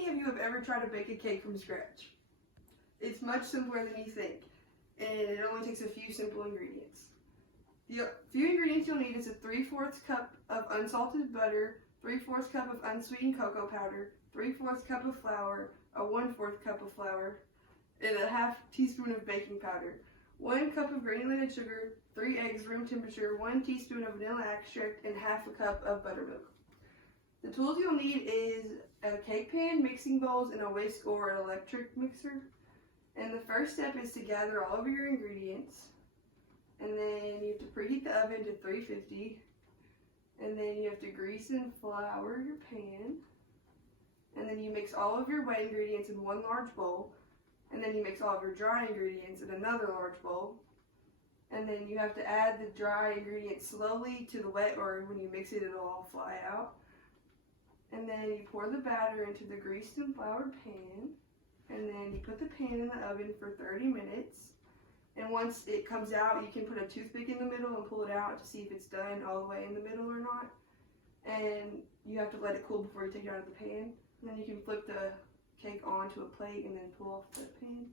many of you have ever tried to bake a cake from scratch? It's much simpler than you think, and it only takes a few simple ingredients. The few ingredients you'll need is a 3/4 cup of unsalted butter, 3/4 cup of unsweetened cocoa powder, 3/4 cup of flour, a 1/4 cup of flour, and a 1/2 teaspoon of baking powder, 1 cup of granulated sugar, 3 eggs room temperature, 1 teaspoon of vanilla extract, and 1/2 cup of buttermilk. The tools you'll need is a cake pan, mixing bowls, and a whisk or an electric mixer. And the first step is to gather all of your ingredients. And then you have to preheat the oven to 350. And then you have to grease and flour your pan. And then you mix all of your wet ingredients in one large bowl. And then you mix all of your dry ingredients in another large bowl. And then you have to add the dry ingredients slowly to the wet, or when you mix it, it'll all fly out. And then you pour the batter into the greased and floured pan. And then you put the pan in the oven for 30 minutes. And once it comes out, you can put a toothpick in the middle and pull it out to see if it's done all the way in the middle or not. And you have to let it cool before you take it out of the pan. And then you can flip the cake onto a plate and then pull off the pan.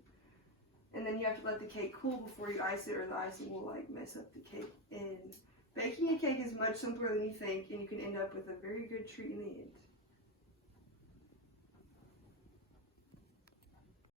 And then you have to let the cake cool before you ice it, or the icing will mess up the cake. And baking a cake is much simpler than you think, and you can end up with a very good treat in the end.